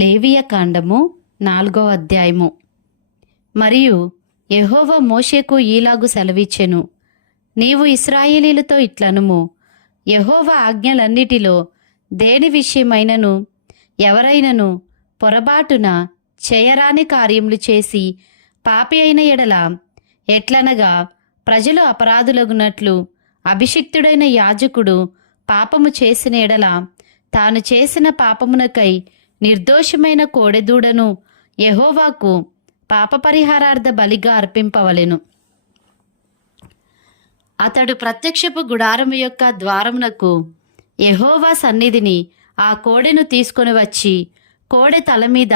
లేవియ కాండము 4వ అధ్యాయము. మరియు యెహోవా మోషేకు ఈలాగు సెలవిచ్చెను, నీవు ఇశ్రాయేలీలతో ఇట్లనుము, యెహోవా ఆజ్ఞలన్నిటిలో దేని విషయమైనను ఎవరైనను పొరబాటున చేయరాని కార్యములు చేసి పాపి అయిన ఎడల, ఎట్లనగా ప్రజలు అపరాధులగునట్లు అభిషిక్తుడైన యాజకుడు పాపము చేసిన ఎడల, తాను చేసిన పాపమునకై నిర్దోషమైన కోడెదూడను యెహోవాకు పాపపరిహారార్థ బలిగా అర్పింపవలెను. అతడు ప్రత్యక్షపు గుడారము యొక్క ద్వారమునకు యెహోవా సన్నిధిని ఆ కోడెను తీసుకొని వచ్చి, కోడె తల మీద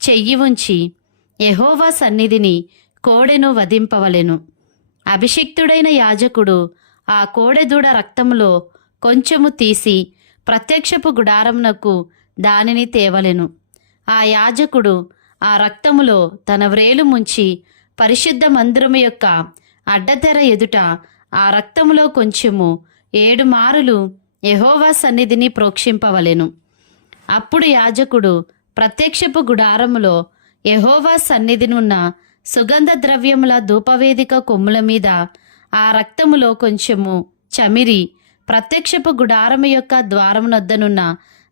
చెయ్యి ఉంచి యెహోవా సన్నిధిని కోడెను వధింపవలెను. అభిషిక్తుడైన యాజకుడు ఆ కోడెదూడ రక్తములో కొంచెము తీసి ప్రత్యక్షపు గుడారమునకు దానిని తేవలెను. ఆ యాజకుడు ఆ రక్తములో తన వ్రేలు ముంచి పరిశుద్ధ మందిరము యొక్క అడ్డతెర ఎదుట ఆ రక్తములో కొంచెము 7 మారులు యెహోవా సన్నిధిని ప్రోక్షింపవలెను. అప్పుడు యాజకుడు ప్రత్యక్షపు గుడారములో యెహోవా సన్నిధినున్న సుగంధ ద్రవ్యముల ధూపవేదిక కొమ్ముల మీద ఆ రక్తములో కొంచెము చమిరి ప్రత్యక్షపు గుడారము యొక్క ద్వారమునొద్దనున్న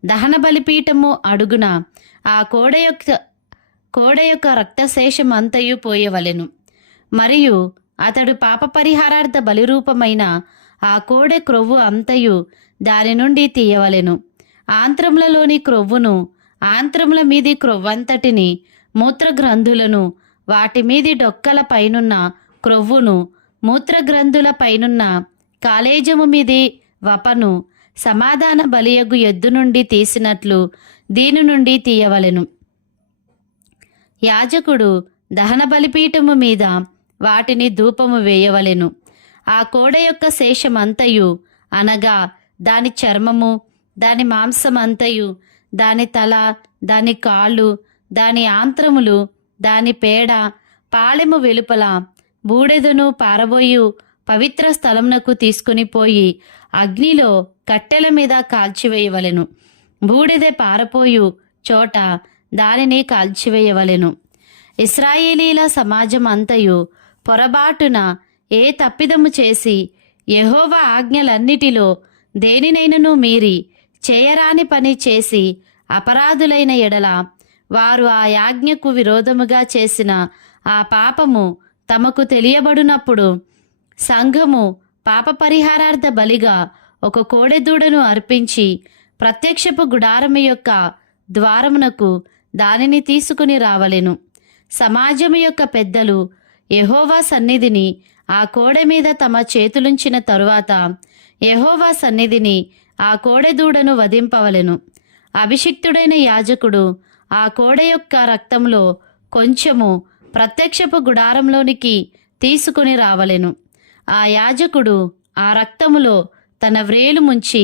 దహన బలిపీఠము అడుగున ఆ కోడ యొక్క రక్తశేషమంతయు పోయవలెను. మరియు అతడు పాప పరిహారార్థ బలిరూపమైన ఆ కోడె క్రొవ్వు అంతయు దాని నుండి తీయవలెను. ఆంత్రములలోని క్రొవ్వును, ఆంత్రముల మీది క్రొవ్వంతటిని, మూత్రగ్రంథులను, వాటి మీది డొక్కల పైనున్న క్రొవ్వును, మూత్రగ్రంథుల పైనున్న కాలేజము మీది వపను సమాధాన బలియగు ఎద్దు నుండి తీసినట్లు దీని నుండి తీయవలెను. యాజకుడు దహన బలిపీఠము మీద వాటిని ధూపము వేయవలెను. ఆ కోడ యొక్క శేషమంతయు, అనగా దాని చర్మము, దాని మాంసమంతయు, దాని తల, దాని కాళ్ళు, దాని ఆంత్రములు, దాని పేడ, పాళెము వెలుపల బూడెదను పారబోయు పవిత్ర స్థలమునకు తీసుకుని పోయి అగ్నిలో కట్టెల మీద కాల్చివేయవలెను. బూడిద పారపోయు చోట దానిని కాల్చివేయవలెను. ఇశ్రాయేలీల సమాజం అంతయు పొరబాటున ఏ తప్పిదము చేసి యెహోవా ఆజ్ఞలన్నిటిలో దేనినైనను మీరి చేయరాని పని చేసి అపరాధులైన ఎడల, వారు ఆ యాజ్ఞకు విరోధముగా చేసిన ఆ పాపము తమకు తెలియబడినప్పుడు సంఘము పాప పరిహారార్థ బలిగా ఒక కోడెదూడను అర్పించి ప్రత్యక్షపు గుడారము యొక్క ద్వారమునకు దానిని తీసుకుని రావలెను. సమాజము యొక్క పెద్దలు యెహోవా సన్నిధిని ఆ కోడె మీద తమ చేతులుంచిన తరువాత యెహోవా సన్నిధిని ఆ కోడెదూడను వధింపవలెను. అభిషిక్తుడైన యాజకుడు ఆ కోడె యొక్క రక్తంలో కొంచెము ప్రత్యక్షపు గుడారంలోనికి తీసుకుని రావలెను. ఆ యాజకుడు ఆ రక్తములో తన వ్రేలు ముంచి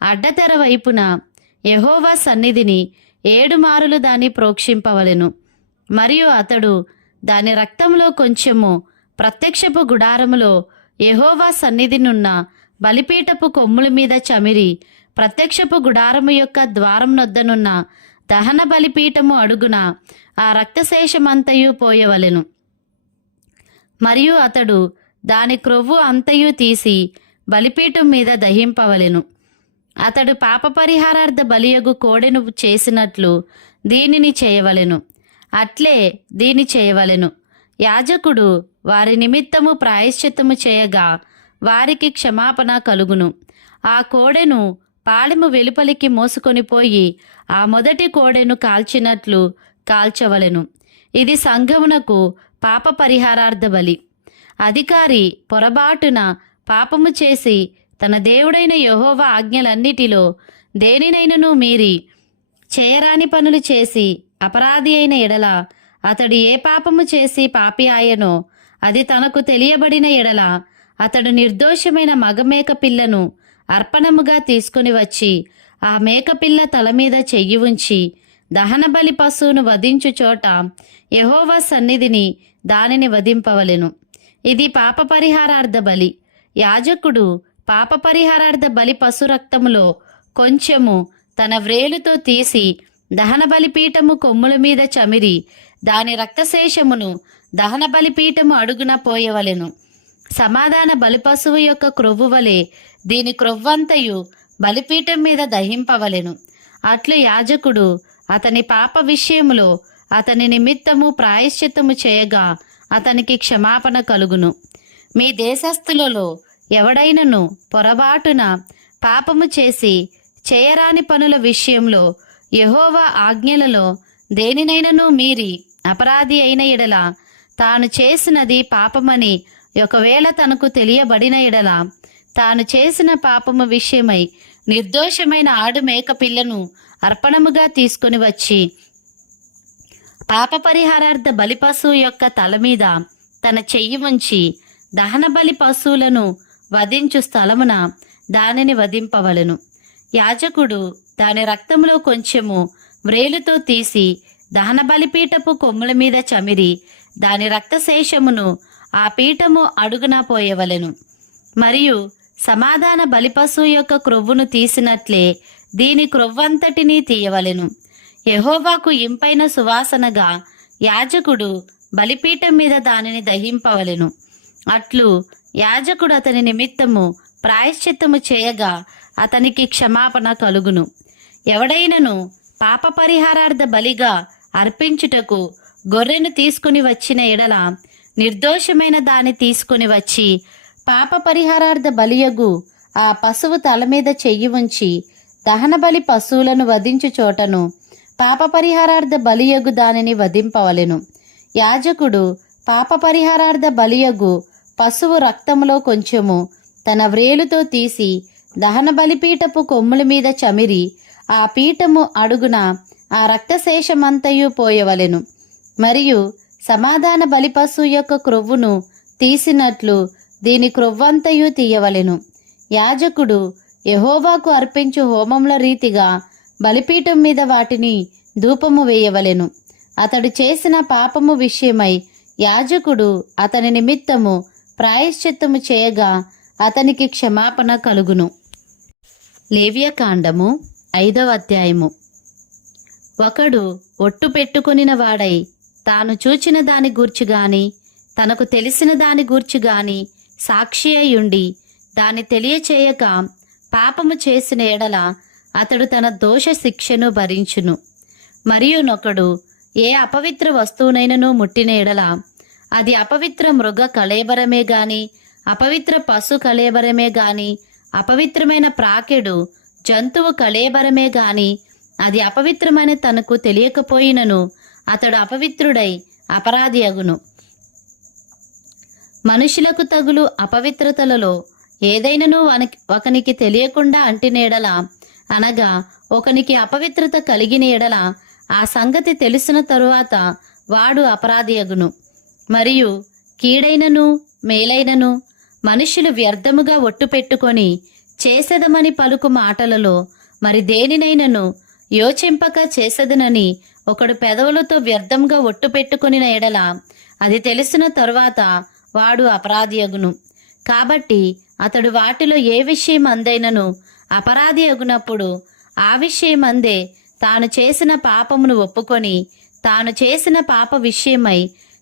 అడ్డతెర వైపున యెహోవా సన్నిధిని 7 మారులు దాన్ని ప్రోక్షింపవలెను. మరియు అతడు దాని రక్తంలో కొంచెము ప్రత్యక్షపు గుడారములో యెహోవా సన్నిధినున్న బలిపీఠపు కొమ్ముల మీద చమిరి ప్రత్యక్షపు గుడారము యొక్క ద్వారం నొద్దనున్న దహన బలిపీఠము అడుగున ఆ రక్తశేషమంతయు పోయవలెను. మరియు అతడు దాని క్రొవ్వు అంతయు తీసి బలిపీఠం మీద దహింపవలెను. అతడు పాప పరిహారార్థ బలియగు కోడెను చేసినట్లు దీనిని చేయవలెను. అట్లే దీని చేయవలెను. యాజకుడు వారి నిమిత్తము ప్రాయశ్చిత్తము చేయగా వారికి క్షమాపణ కలుగును. ఆ కోడెను పాళెము వెలుపలికి మోసుకొని పోయి ఆ మొదటి కోడెను కాల్చినట్లు కాల్చవలెను. ఇది సంఘమునకు పాప పరిహారార్థ బలి. అధికారి పొరబాటున పాపము చేసి తన దేవుడైన యెహోవా ఆజ్ఞలన్నిటిలో దేనినైనను మీరి చేయరాని పనులు చేసి అపరాధి అయిన ఎడల, అతడు ఏ పాపము చేసి పాపి ఆయనో అది తనకు తెలియబడిన ఎడల, అతడు నిర్దోషమైన మగమేక పిల్లను అర్పణముగా తీసుకుని వచ్చి ఆ మేకపిల్ల తల మీద చెయ్యి ఉంచి దహన బలి పశువును వధించు చోట యెహోవా సన్నిధిని దానిని వధింపవలెను. ఇది పాప పరిహారార్థ బలి. యాజకుడు పాప పరిహారార్థ బలి పశు రక్తములో కొంచెము తన వ్రేలుతో తీసి దహన బలిపీఠము కొమ్ముల మీద చమిరి దాని రక్తశేషమును దహన బలిపీఠము అడుగున పోయవలెను. సమాధాన బలిపశువు యొక్క క్రొవ్వు వలె దీని క్రొవ్వంతయు బలిపీఠం మీద దహింపవలెను. అట్లు యాజకుడు అతని పాప విషయములో అతని నిమిత్తము ప్రాయశ్చిత్తము చేయగా అతనికి క్షమాపణ కలుగును. మీ దేశస్థులలో ఎవడైనను పొరబాటున పాపము చేసి చేయరాని పనుల విషయంలో యెహోవా ఆజ్ఞలలో దేనినైనను మీరి అపరాధి అయిన ఎడల, తాను చేసినది పాపమని ఒకవేళ తనకు తెలియబడిన ఎడల, తాను చేసిన పాపము విషయమై నిర్దోషమైన ఆడు మేక పిల్లను అర్పణముగా తీసుకుని వచ్చి పాప పరిహారార్థ బలి పశువు యొక్క తల మీద తన చెయ్యి ఉంచి దహన బలి పశువులను వధించు స్థలమున దానిని వధింపవలెను. యాజకుడు దాని రక్తములో కొంచెము వ్రేలుతో తీసి దహన బలిపీఠపు కొమ్ముల మీద చమిరి దాని రక్తశేషమును ఆ పీఠము అడుగున పోయవలెను. మరియు సమాధాన బలిపశువు యొక్క క్రొవ్వును తీసినట్లే దీని క్రొవ్వంతటినీ తీయవలెను. యెహోవాకు ఇంపైన సువాసనగా యాజకుడు బలిపీఠం మీద దానిని దహింపవలెను. అట్లు యాజకుడు అతని నిమిత్తము ప్రాయశ్చిత్తము చేయగా అతనికి క్షమాపణ కలుగును. ఎవడైనను పాప పరిహారార్థ బలిగా అర్పించుటకు గొర్రెను తీసుకుని వచ్చిన ఎడల, నిర్దోషమైన దాన్ని తీసుకుని వచ్చి పాప పరిహారార్థ బలియగు ఆ పశువు తల మీద చెయ్యి ఉంచి దహన బలి పశువులను వధించు చోటను పాప పరిహారార్థ బలియగు దానిని వధింపవలెను. యాజకుడు పాప పరిహారార్థ బలియగు పశువు రక్తములో కొంచెము తన వ్రేలుతో తీసి దహన బలిపీఠపు కొమ్ముల మీద చమిరి ఆ పీఠము అడుగున ఆ రక్తశేషమంతయు పోయవలెను. మరియు సమాధాన బలి పశువు యొక్క క్రొవ్వును తీసినట్లు దీని క్రొవ్వంతయు తీయవలెను. యాజకుడు యెహోవాకు అర్పించు హోమముల రీతిగా బలిపీఠం మీద వాటిని ధూపము వేయవలెను. అతడు చేసిన పాపము విషయమై యాజకుడు అతని నిమిత్తము ప్రాయశ్చిత్తము చేయగా అతనికి క్షమాపణ కలుగును. లేవ్యకాండము 5వ అధ్యాయము. ఒకడు ఒట్టు పెట్టుకొనిన వాడై తాను చూచిన దాని గూర్చి గాని తనకు తెలిసిన దాని గూర్చి గాని సాక్షి అయ్యుండి దాన్ని తెలియచేయక పాపము చేసిన ఎడల అతడు తన దోష శిక్షను భరించును. మరియు నొకడు ఏ అపవిత్ర వస్తువునైనను ముట్టిన ఎడల, అది అపవిత్ర మృగ కళేబరమే గాని అపవిత్ర పశు కళేబరమే గాని అపవిత్రమైన ప్రాకెడు జంతువు కళేబరమే గాని అది అపవిత్రమని తనకు తెలియకపోయినను అతడు అపవిత్రుడై అపరాధి అగును. మనుషులకు తగులు అపవిత్రతలలో ఏదైనను ఒకనికి తెలియకుండా అంటినేడల, అనగా ఒకనికి అపవిత్రత కలిగిన ఎడల ఆ సంగతి తెలిసిన తరువాత వాడు అపరాధి అగును. మరియు కీడైనను మేలైనను మనుషులు వ్యర్థముగా ఒట్టు పెట్టుకొని చేసేదమని పలుకు మాటలలో మరి దేనినైనను యోచింపక చేసేదనని ఒకడు పెదవులతో వ్యర్థంగా ఒట్టు పెట్టుకొనిన ఎడల, అది తెలిసిన తరువాత వాడు అపరాధి అగును. కాబట్టి అతడు వాటిలో ఏ విషయం అందైనను అపరాధి అగునప్పుడు ఆ విషయం అందే తాను చేసిన పాపమును ఒప్పుకొని తాను చేసిన పాప విషయమై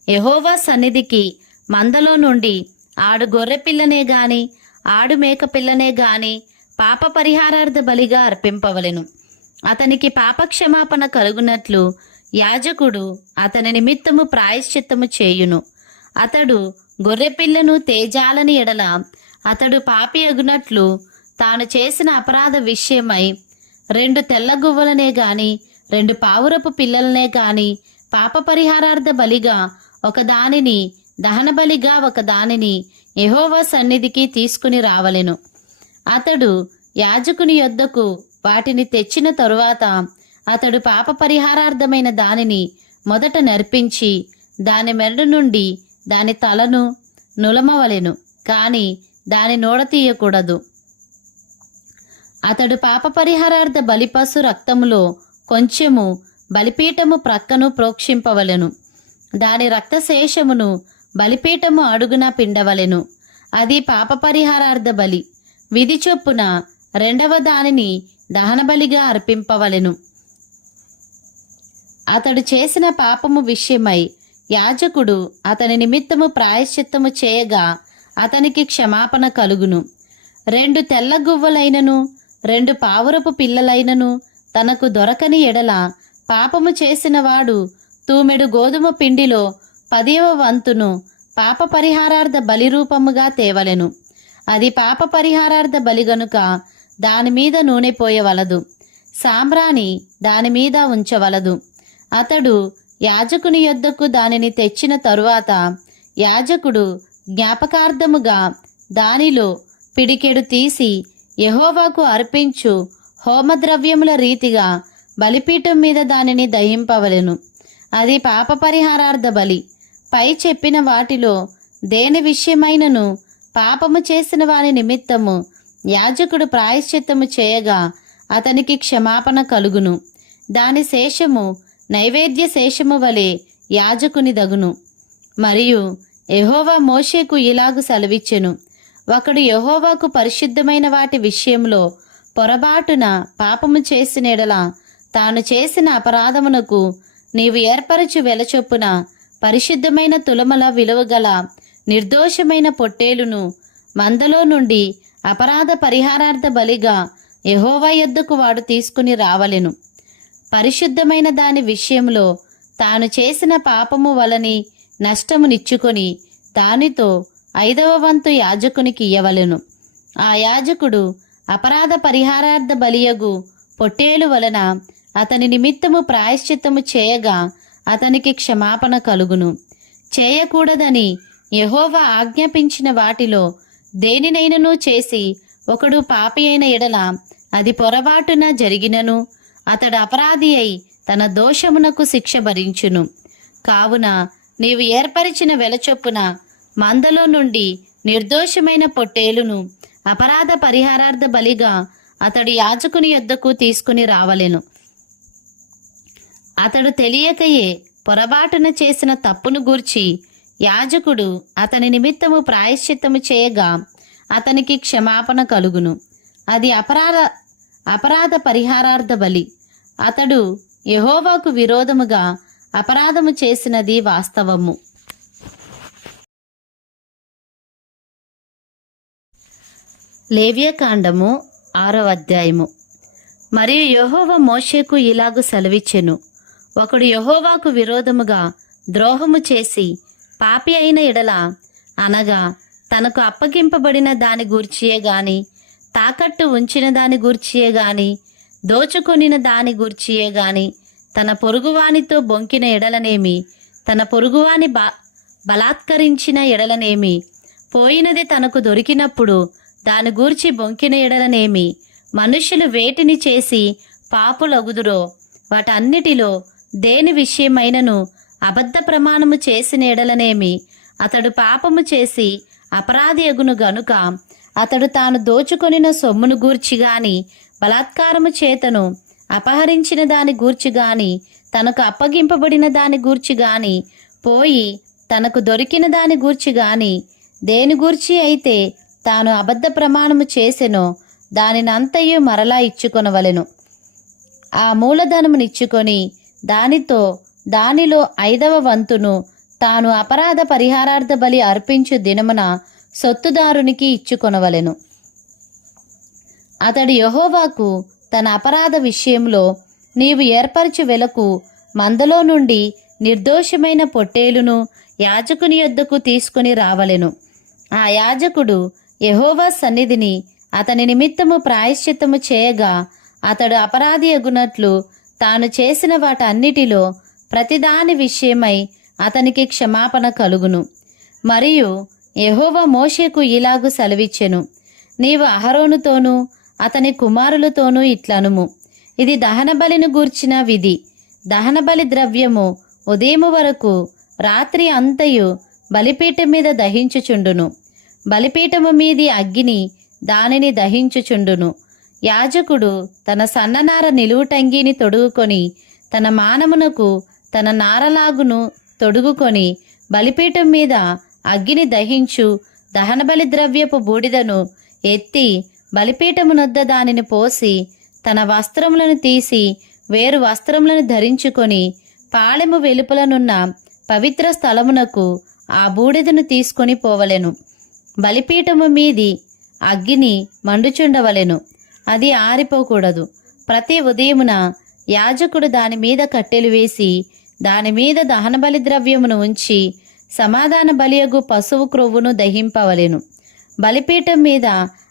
యెహోవా సన్నిధికి మందలో నుండి ఆడు గొర్రె పిల్లనే గాని ఆడు మేక పిల్లనే గాని పాప పరిహారార్థ బలిగా అర్పింపవలెను. అతనికి పాపక్షమాపణ కలుగునట్లు యాజకుడు అతని నిమిత్తము ప్రాయశ్చిత్తము చేయును. అతడు గొర్రెపిల్లను తేజాలని ఎడల అతడు పాపి అగునట్లు తాను చేసిన అపరాధ విషయమై 2 తెల్ల గువ్వలనే గాని 2 పావురపు పిల్లలనే గాని పాప పరిహారార్థ బలిగా ఒకదానిని దహన బలిగా ఒకదానిని యెహోవా సన్నిధికి తీసుకుని రావలెను. అతడు యాజకుని యొద్దకు వాటిని తెచ్చిన తరువాత అతడు పాప పరిహారార్థమైన దానిని మొదట నర్పించి దాని మెడ నుండి దాని తలను నులమవలెను, కాని దాని నోడ తీయకూడదు. అతడు పాప పరిహారార్థ బలిపశు రక్తములో కొంచెము బలిపీఠము ప్రక్కను ప్రోక్షింపవలెను. దాని రక్తశేషమును బలిపీఠము అడుగున పిండవలెను. అది పాప పరిహారార్థ బలి. విధి చొప్పున 2వ దానిని దహన బలిగా అర్పింపవలెను. అతడు చేసిన పాపము విషయమై యాజకుడు అతని నిమిత్తము ప్రాయశ్చిత్తము చేయగా అతనికి క్షమాపణ కలుగును. 2 తెల్ల గువ్వలైనను 2 పావురపు పిల్లలైనను తనకు దొరకని ఎడల పాపము చేసిన వాడు తూమెడు గోధుమ పిండిలో 10వ వంతును పాప పరిహారార్థ బలిరూపముగా తేవలెను. అది పాప పరిహారార్థ బలి గనుక దానిమీద నూనె పోయవలదు, సాంబ్రాణి దానిమీద ఉంచవలదు. అతడు యాజకుని యొద్దకు దానిని తెచ్చిన తరువాత యాజకుడు జ్ఞాపకార్థముగా దానిలో పిడికెడు తీసి యెహోవాకు అర్పించు హోమద్రవ్యముల రీతిగా బలిపీఠం మీద దానిని దహింపవలెను. అది పాప పరిహారార్థ బలి. పై చెప్పిన వాటిలో దేని విషయమైనను పాపము చేసిన వాని నిమిత్తము యాజకుడు ప్రాయశ్చిత్తము చేయగా అతనికి క్షమాపణ కలుగును. దాని శేషము నైవేద్య శేషము వలె యాజకుని దగును. మరియు యెహోవా మోషేకు ఇలాగు సెలవిచ్చెను, ఒకడు యెహోవాకు పరిశుద్ధమైన వాటి విషయంలో పొరబాటున పాపము చేసిన ఎడల తాను చేసిన అపరాధమునకు నీవు ఏర్పరచు వెలచొప్పున పరిశుద్ధమైన తులమల విలువగల నిర్దోషమైన పొట్టేలును మందలో నుండి అపరాధ పరిహారార్థ బలిగా యెహోవా యొద్దకు వాడు తీసుకుని రావలెను. పరిశుద్ధమైన దాని విషయంలో తాను చేసిన పాపము వలని నష్టమునిచ్చుకొని దానితో 5వ వంతు యాజకునికి ఇయ్యవలెను. ఆ యాజకుడు అపరాధ పరిహారార్థ బలియగు పొట్టేలు వలన అతని నిమిత్తము ప్రాయశ్చిత్తము చేయగా అతనికి క్షమాపణ కలుగును. చేయకూడదని యెహోవా ఆజ్ఞాపించిన వాటిలో దేనినైనను చేసి ఒకడు పాపి అయిన ఎడల అది పొరబాటున జరిగినను అతడు అపరాధి అయి తన దోషమునకు శిక్ష భరించును. కావున నీవు ఏర్పరిచిన వెలచొప్పున మందలో నుండి నిర్దోషమైన పొట్టేలును అపరాధ పరిహారార్థ బలిగా అతడు యాజకుని యొద్దకు తీసుకుని రావలెను. అతడు తెలియకయే పొరబాటున చేసిన తప్పును గూర్చి యాజకుడు అతని నిమిత్తము ప్రాయశ్చిత్తము చేయగా అతనికి క్షమాపణ కలుగును. అది అపరాధ పరిహారార్థ బలి. అతడు యెహోవాకు విరోధముగా అపరాధము చేసినది వాస్తవము. లేవ్యకాండము 6వ అధ్యాయము. మరియు యెహోవా మోషేకు ఇలాగు సెలవిచ్చెను, ఒకడు యెహోవాకు విరోధముగా ద్రోహము చేసి పాపి అయిన ఎడల, అనగా తనకు అప్పగింపబడిన దాని గూర్చియే గాని తాకట్టు ఉంచిన దాని గూర్చియే గాని దోచుకొనిన దాని గూర్చియే గాని తన పొరుగువానితో బొంకిన ఎడలనేమి, తన పొరుగువాని బలాత్కరించిన ఎడలనేమి, పోయినది తనకు దొరికినప్పుడు దాని గూర్చి బొంకిన ఎడలనేమి, మనుష్యులు వేటిని చేసి పాపులగుదురో వాటన్నిటిలో దేని విషయమైనను అబద్ధ ప్రమాణము చేసిన ఎడలనేమి, అతడు పాపము చేసి అపరాధి అగును గనుక అతడు తాను దోచుకొనిన సొమ్మును గూర్చి గాని బలాత్కారము చేతను అపహరించిన దాని గూర్చి గాని తనకు అప్పగింపబడిన దాని గూర్చి గాని పోయి తనకు దొరికిన దాని గూర్చి గాని దేని గూర్చి అయితే తాను అబద్ధ ప్రమాణము చేసెనో దానినంతయు మరలా ఇచ్చుకొనవలెను. ఆ మూలధనమునిచ్చుకొని దానిలో 5వ వంతును తాను అపరాధ పరిహారార్థ బలి అర్పించు దినమున సొత్తుదారునికి ఇచ్చుకొనవలెను. అతడు యెహోవాకు తన అపరాధ విషయంలో నీవు ఏర్పరచు వెలకు మందలో నుండి నిర్దోషమైన పొట్టేలును యాజకుని యొద్దకు తీసుకుని రావలెను. ఆ యాజకుడు యెహోవా సన్నిధిని అతని నిమిత్తము ప్రాయశ్చిత్తము చేయగా అతడు అపరాధి అగునట్లు తాను చేసిన వాటన్నిటిలో ప్రతిదాని విషయమై అతనికి క్షమాపణ కలుగును. మరియు యెహోవా మోషేకు ఇలాగు సెలవిచ్చెను, నీవు అహరోనుతోనూ అతని కుమారులతోనూ ఇట్లనుము, ఇది దహనబలిని గూర్చిన విధి. దహనబలి ద్రవ్యము ఉదయము వరకు రాత్రి అంతయు బలిపీఠం మీద దహించుచుండును. బలిపీఠము మీది అగ్ని దానిని దహించుచుండును. యాజకుడు తన సన్ననార నిలువుటంగిని తొడుగుకొని తన మానమునకు తన నారలాగును తొడుగుకొని బలిపీఠం మీద అగ్ని దహించు దహనబలి ద్రవ్యపు బూడిదను ఎత్తి బలిపీఠమునొద్ద దానిని పోసి తన వస్త్రములను తీసి వేరు వస్త్రములను ధరించుకొని పాళెము వెలుపలనున్న పవిత్ర స్థలమునకు ఆ బూడిదను తీసుకొని పోవలెను. బలిపీఠము మీది అగ్ని మండుచుండవలెను, అది ఆరిపోకూడదు. ప్రతి ఉదయమున యాజకుడు దాని మీద కట్టెలు వేసి దాని మీద దహనబలి ద్రవ్యమును ఉంచి సమాధాన బలియగు పశువు క్రొవ్వును దహింపవలెను. బలిపీఠం మీద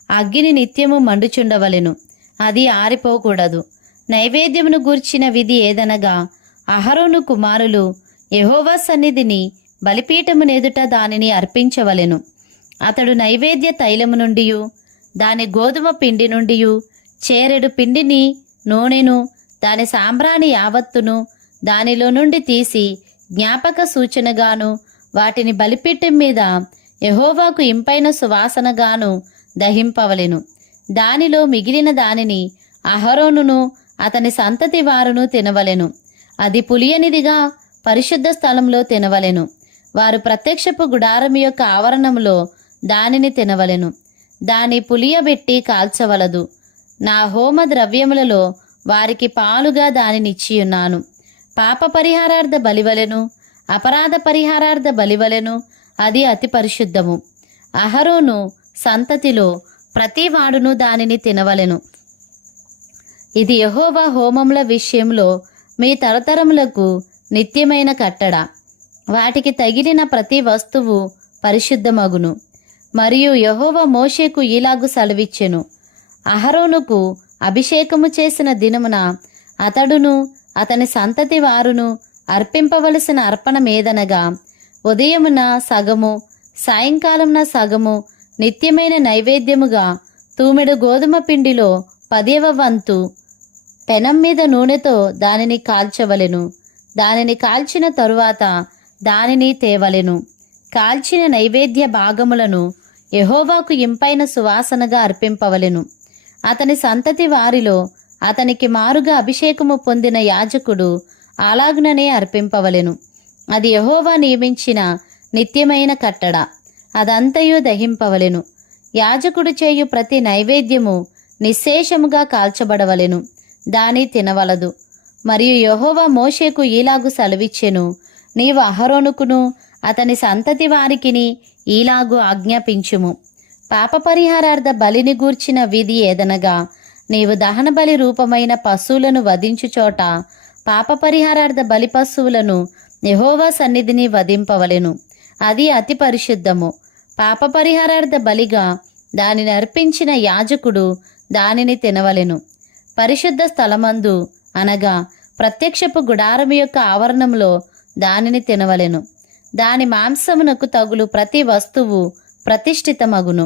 అగ్ని నిత్యము మండుచుండవలెను, అది ఆరిపోకూడదు. నైవేద్యమును గూర్చిన విధి ఏదనగా, అహరోను కుమారులు యెహోవా సన్నిధిని బలిపీఠమునెదుట దానిని అర్పించవలెను. అతడు నైవేద్య తైలము నుండియు దాని గోధుమ పిండి నుండియు చేరెడు పిండిని, నూనెను, దాని సాంబ్రాణి యావత్తును దానిలో నుండి తీసి జ్ఞాపక సూచనగాను వాటిని బలిపీఠం మీద యెహోవాకు ఇంపైన సువాసనగాను దహింపవలెను. దానిలో మిగిలిన దానిని అహరోనును అతని సంతతి వారును తినవలెను. అది పులియనిదిగా పరిశుద్ధ స్థలంలో తినవలెను. వారు ప్రత్యక్షపు గుడారం యొక్క ఆవరణములో దానిని తినవలెను. దాని పులియబెట్టి కాల్చవలదు. నా హోమ ద్రవ్యములలో వారికి పాలుగా దానినిచ్చియున్నాను. పాప పరిహారార్థ బలివలెను, అపరాధ పరిహారార్థ బలివలెను, అది అతి పరిశుద్ధము. అహరోను సంతతిలో ప్రతివాడును దానిని తినవలెను. ఇది యెహోవా హోమముల విషయంలో మీ తరతరములకు నిత్యమైన కట్టడ. వాటికి తగిలిన ప్రతి వస్తువు పరిశుద్ధమగును. మరియు యెహోవా మోషేకు ఈలాగు సెలవిచ్చెను, అహరోనుకు అభిషేకము చేసిన దినమున అతడును అతని సంతతి వారును అర్పింపవలసిన అర్పణమేదనగా, ఉదయమున సగము, సాయంకాలమున సగము నిత్యమైన నైవేద్యముగా తూమెడు గోధుమ పిండిలో 10వ వంతు పెనం మీద నూనెతో దానిని కాల్చవలెను. దానిని కాల్చిన తరువాత దానిని తేవలెను. కాల్చిన నైవేద్య భాగములను యెహోవాకు ఇంపైన సువాసనగా అర్పింపవలెను. అతని సంతతి వారిలో అతనికి మారుగా అభిషేకము పొందిన యాజకుడు అలాగుననే అర్పింపవలెను. అది యెహోవా నియమించిన నిత్యమైన కట్టడ. అదంతయు దహింపవలెను. యాజకుడు చేయు ప్రతి నైవేద్యము నిశ్శేషముగా కాల్చబడవలెను, దాని తినవలదు. మరియు యెహోవా మోషేకు ఈలాగు సెలవిచ్చెను, నీవు అహరోనుకును అతని సంతతి వారికిని ఈలాగు ఆజ్ఞాపించుము. పాప పరిహారార్థ బలిని గూర్చిన విధి ఏదనగా, నీవు దహన బలి రూపమైన పశువులను వధించు చోట పాప పరిహారార్థ బలి పశువులను యెహోవా సన్నిధిని వధింపవలెను, అది అతి పరిశుద్ధము. పాప పరిహారార్థ బలిగా దానిని అర్పించిన యాజకుడు దానిని తినవలెను. పరిశుద్ధ స్థలమందు అనగా ప్రత్యక్షపు గుడారము యొక్క ఆవరణంలో దానిని తినవలెను. దాని మాంసమునకు తగులు ప్రతి వస్తువు ప్రతిష్ఠితమగును.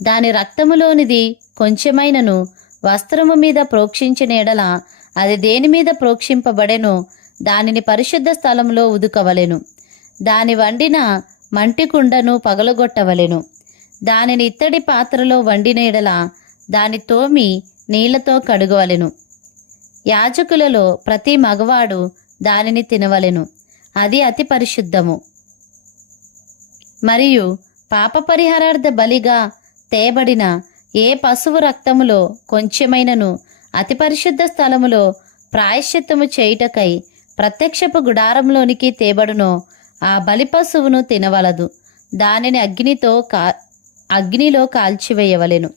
దాని రక్తములోనిది కొంచెమైనను వస్త్రము మీద ప్రోక్షించిన ఎడల అది దేని మీద ప్రోక్షింపబడెనో దానిని పరిశుద్ధ స్థలంలో ఉదుకవలెను. దాని వండిన మంటికుండను పగలగొట్టవలెను. దానిని ఇత్తడి పాత్రలో వండిన ఎడల దాని తోమి నీళ్లతో కడుగవలెను. యాజకులలో ప్రతి మగవాడు దానిని తినవలెను, అది అతి పరిశుద్ధము. మరియు పాప పరిహారార్థ బలిగా తేబడిన ఏ పశువు రక్తములో కొంచెమైనను అతి పరిశుద్ధ స్థలములో ప్రాయశ్చిత్తము చేయుటకై ప్రత్యక్షపు గుడారంలోనికి తేబడునో ఆ బలి పశువును తినవలదు. దానిని అగ్నిలో కాల్చివేయవలెను.